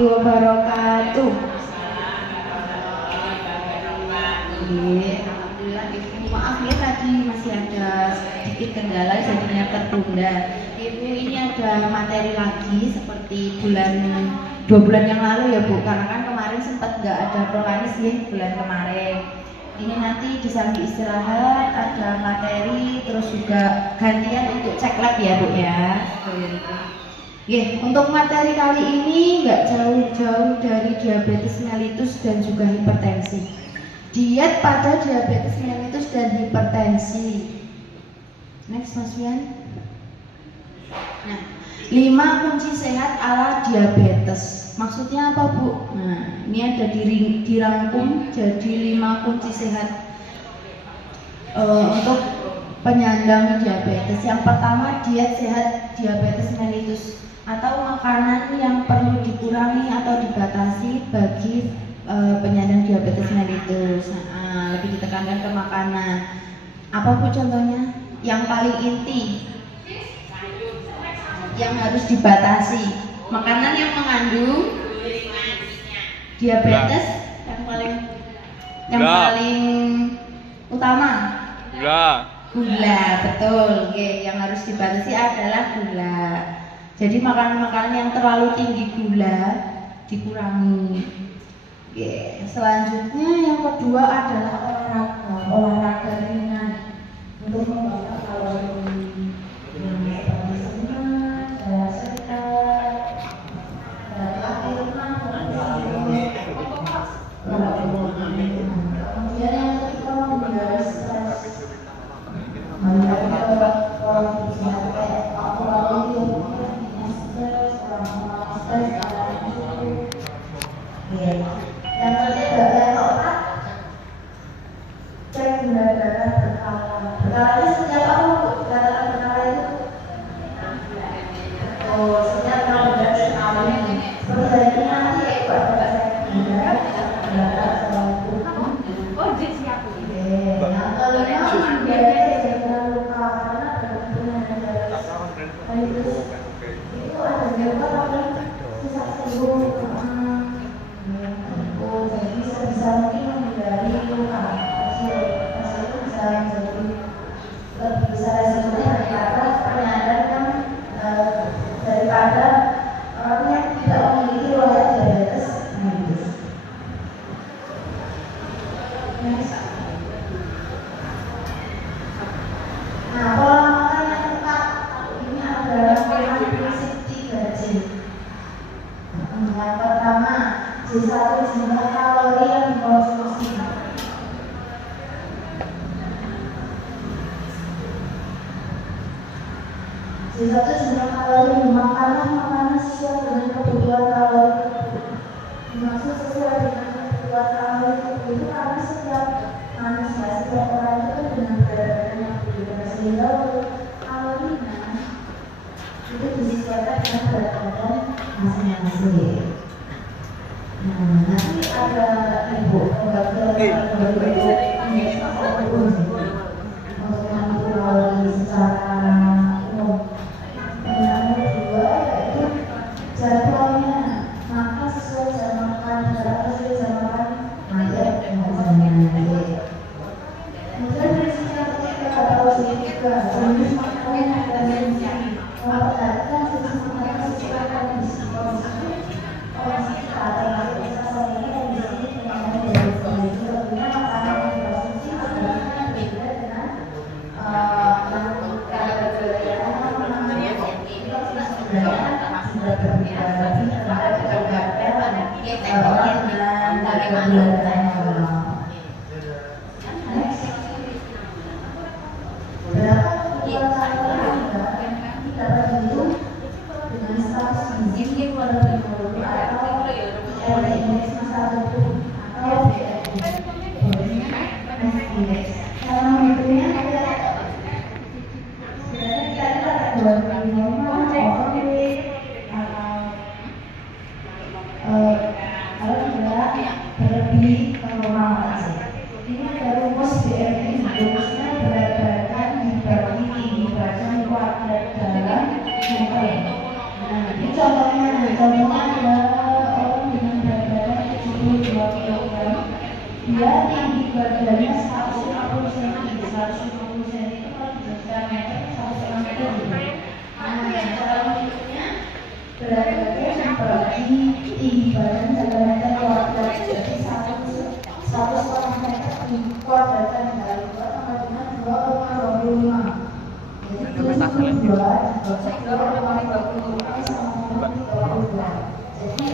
wabarakatuh. Alhamdulillah. Maaf ya tadi masih ada sedikit kendala jadinya tertunda. Ibu ini ada materi lagi seperti 2 bulan yang lalu ya Bu, karena kan kemarin sempat nggak ada prolanis ya bulan kemarin. Ini nanti di samping istirahat ada materi, terus juga gantian untuk cek lab ya Bu ya. Untuk materi kali ini nggak jauh-jauh dari diabetes mellitus dan juga hipertensi. Diet pada diabetes mellitus dan hipertensi. Next Mas Fian. Nah, 5 kunci sehat ala diabetes. Maksudnya apa Bu? Nah, ini ada dirangkum jadi 5 kunci sehat untuk penyandang diabetes. Yang pertama, diet sehat diabetes mellitus atau makanan yang perlu dikurangi atau dibatasi bagi penyandang diabetes mellitus. Nah, lebih ditekankan ke makanan. Apa Bu contohnya? Yang paling inti yang harus dibatasi. Makanan yang mengandung diabetes yang paling utama gula, betul. Yang harus dibatasi adalah gula. Jadi makanan-makanan yang terlalu tinggi gula dikurangi. Selanjutnya yang kedua adalah olahraga ringan untuk membakar kalori. Berlebih dia tinggi badannya 150 cm, 150 cm itu kalau 3 meter 1,5 meter. Nah, cara menghitungnya berat badan membagi tinggi badan 3 meter kuadrat, jadi 1,5 meter kuadrat dari 2 sama dengan 2,25. Itu 2 sama dengan 32. Jadi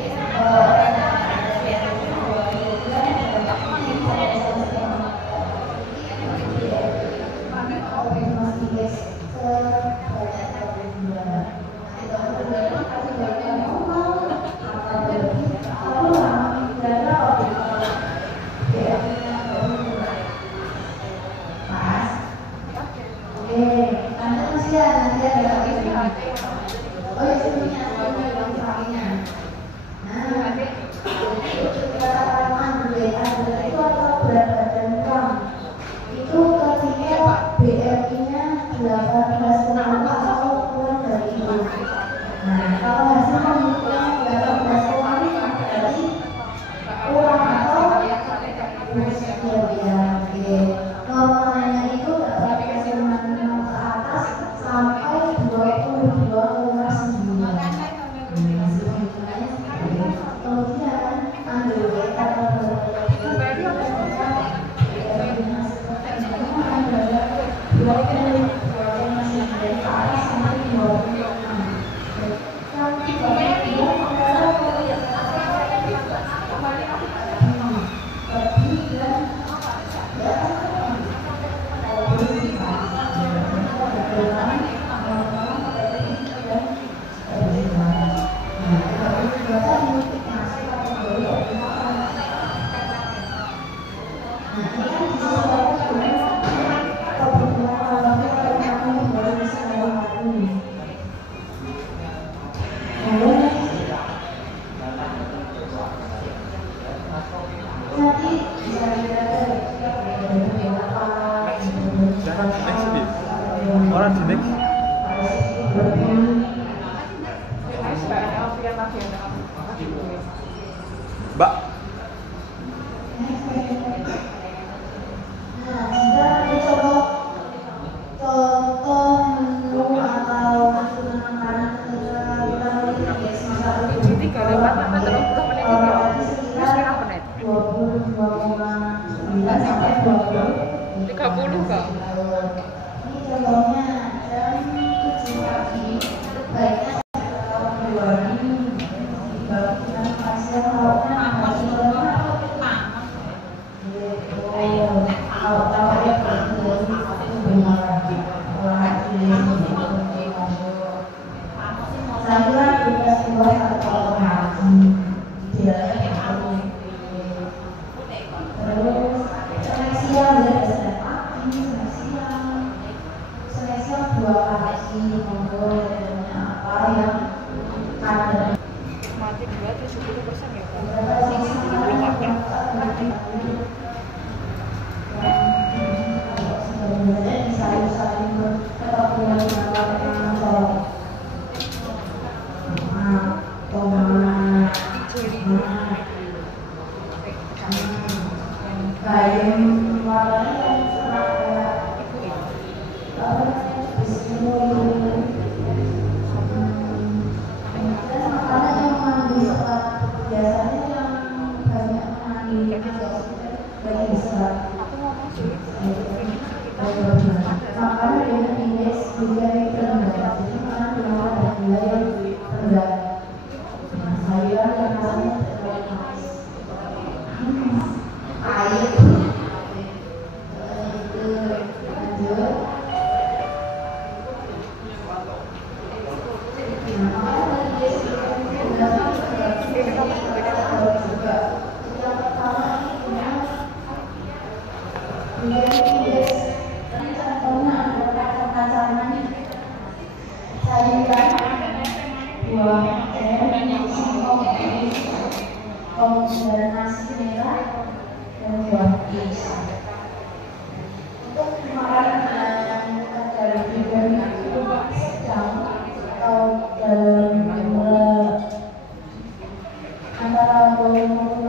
antara boleh maupun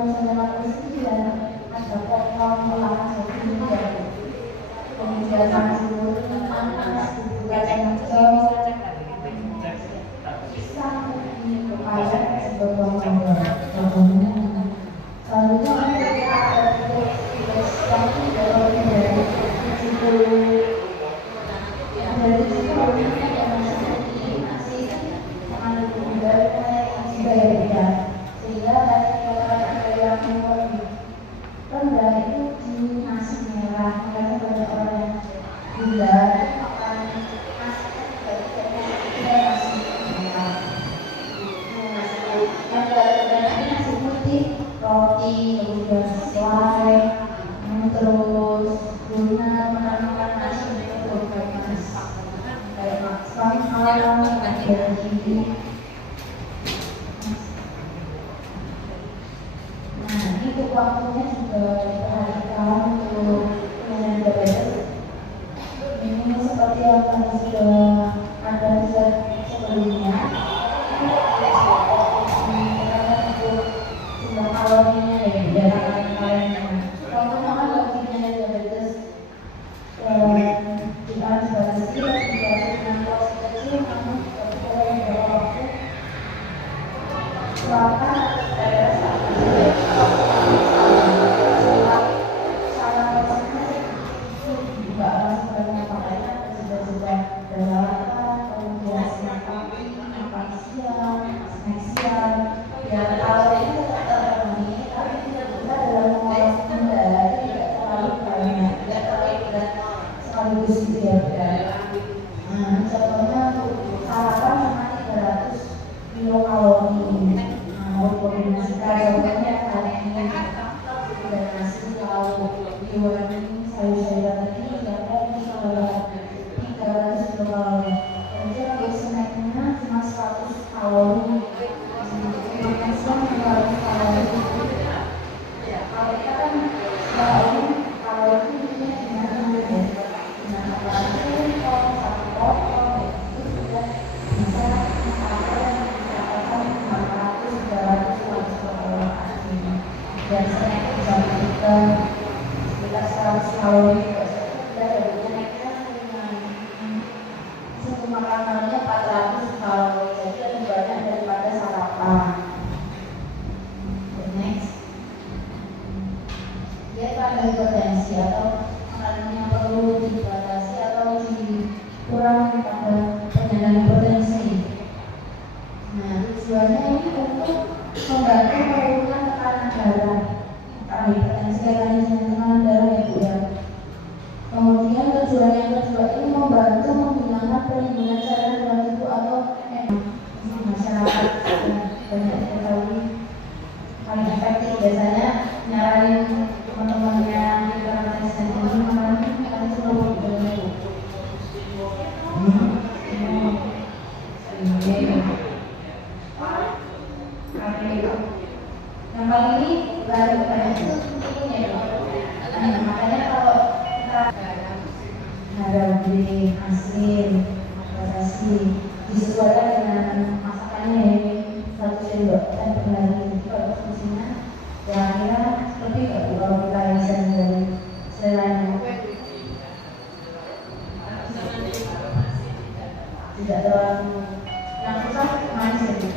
potong olahan daging dan kemudian sayur panas kacang hijau pisang ini kepala sebagai selanjutnya kita ada yang tidak lebih dari 70 dari 70 yang masih berbeda sehingga tadi ada yang lebih rendah itu di nasi merah karena banyak orang yang gula makan nasi tidak nasi merah yang berbeda nasi putih roti kemudian selai terus guna makan nasi itu kayak makan ada gigi. Nah, itu waktunya juga diperhatikan untuk penyajian diabetes. Ini seperti yang tadi sudah ada sebelumnya. Jumlah kalorinya ya berdasarkan kalorinya. Waktu makan bagi penyakit diabetes jika dibatasi dengan porsi kecil, namun beberapa waktu silakan daerah contohnya sarapan sama 300 kilokalori. Kombinasikan contohnya hari ini ada nasi lauk diwarnai sayur-sayuran tadi dapat 300 kilokalori. Kemudian untuk snacknya cuma 100 kalori. Makan siang 200 kalori. Kalau kita kan selalu kalori itu gimana ya? Nah, kalau satu potong itu sudah bisa dan snack bisa kita sekitar 100 kalori dan naiknya satu makanannya 400 kalori jadi lebih banyak daripada sarapan. Next, dia pada hipertensi atau makanan yang perlu dibatasi atau dikurangi pada penyandang hipertensi. Nah, tujuannya ini untuk membantu menurunkan tekanan darah. Karena hipertensi tekanan darah ya Bu ya. Kemudian tujuan yang kedua ini membantu menghilangkan penimbunan cairan dalam tubuh atau masyarakat banyak diketahui paling efektif biasanya nyaranin teman-temannya hipertensi ini makanan itu perlu dibantu. Yang paling ini dari itu pentingnya ya. Nah, makanya kalau kita garam gede, asin, batasi disesuaikan dengan masakannya ini 1 sendok dan per hari. Kalau fungsinya kira-kira lebih nggak Bu kalau kita riset dari seleranya? Tidak terlalu yang susah manis ya Bu.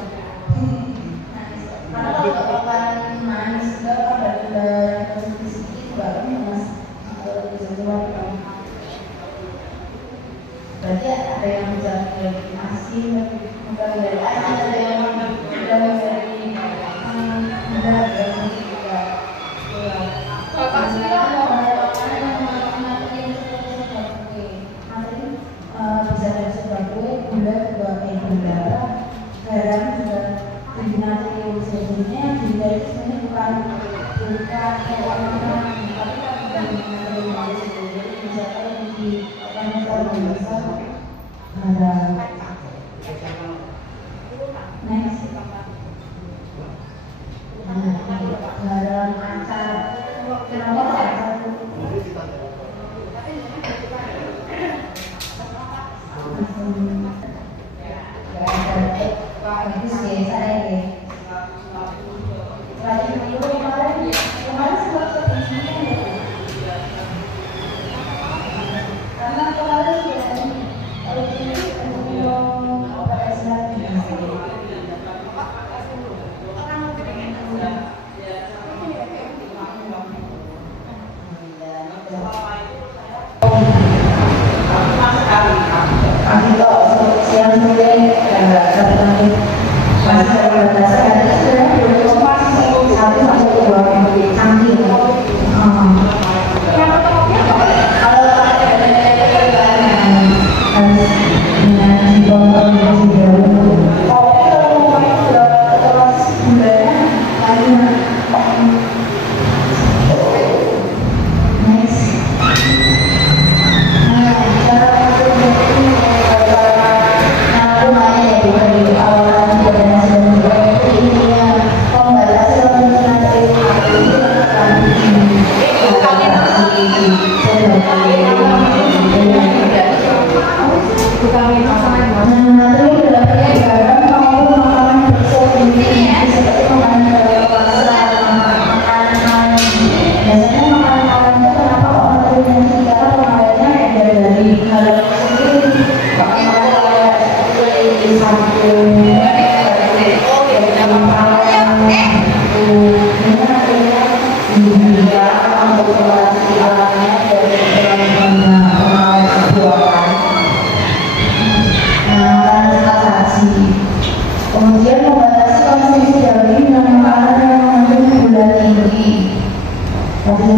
Karena kalau nggak makan manis juga kan ada konsumsi juga kan mas bisa keluar kan. Berarti ada yang bisa dari asin, bukan dari asin, ada yang dari juga. Pasti kan mau ada makanan yang bisa dari sebagai gula juga kayak gula, garam juga. Natrium sebetulnya gula itu sebenarnya bukan orang-orang tapi kan natrium manis sebetulnya misalnya di kantor biasa ada next garam acar kenapa acar bagus ya saya ya. Terakhir dulu kemarin sempat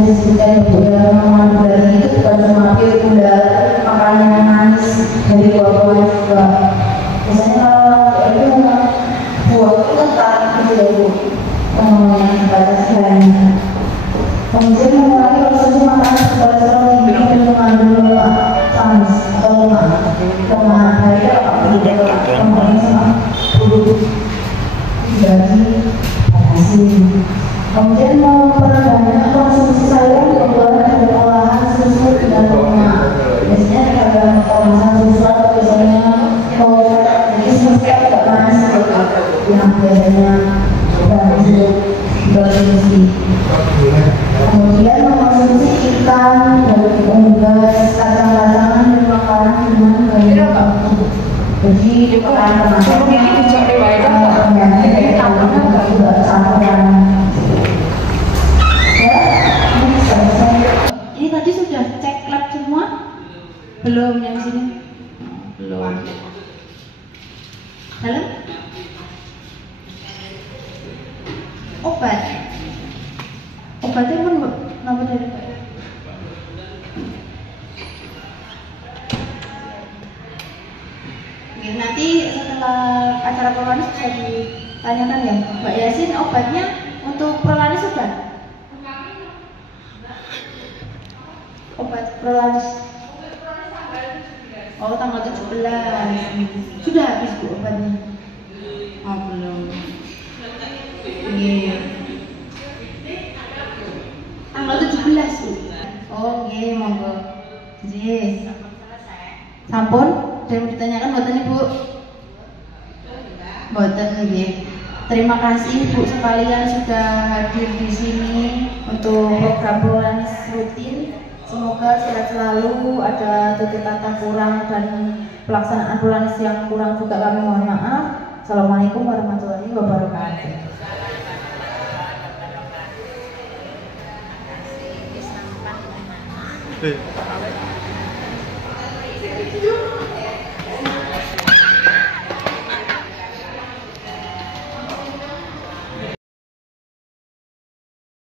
disebutkan Ibu ya, makanan berarti itu bukan cuma pil gula, makanan yang manis dari buah-buahan juga. Biasanya kalau itu buah itu ketat gitu ya Bu, yang batasnya. Kemudian mengurangi konsumsi makanan kolesterol tinggi dan mengandung lemak trans atau lemak dari komponen sama produk dari asin. Kemudian memperbanyak konsumsi sayur, buah-buahan dan olahan susu dan lemak. Biasanya kalau kemasan susu atau biasanya kalau jadi susu agak manis yang biasanya untuk konsumsi. Kemudian mengkonsumsi ikan, daging unggas, kacang-kacangan dan makanan dengan gaya baku. Jadi makanan ini juga campuran. Ini tadi sudah cek lab semua? Belum yang sini? Belum. Halo? Obat. Obatnya pun nama dari Pak. Oke, nanti setelah acara prolanis bisa ditanyakan ya, Mbak Yasin, obatnya untuk prolanis sudah? Obat prolanis. Oh, tanggal 17. Sudah habis Bu obatnya? Oh, belum. Iya. Tanggal 17 Bu. Oh, nggih, monggo. Nggih. Sampun? Ada yang ditanyakan mboten Ibu? Mboten nggih. Terima kasih Bu sekalian sudah hadir di sini untuk program prolanis rutin. Semoga sehat selalu, ada titik kata kurang dan pelaksanaan prolanis yang kurang juga kami mohon maaf. Assalamualaikum warahmatullahi wabarakatuh.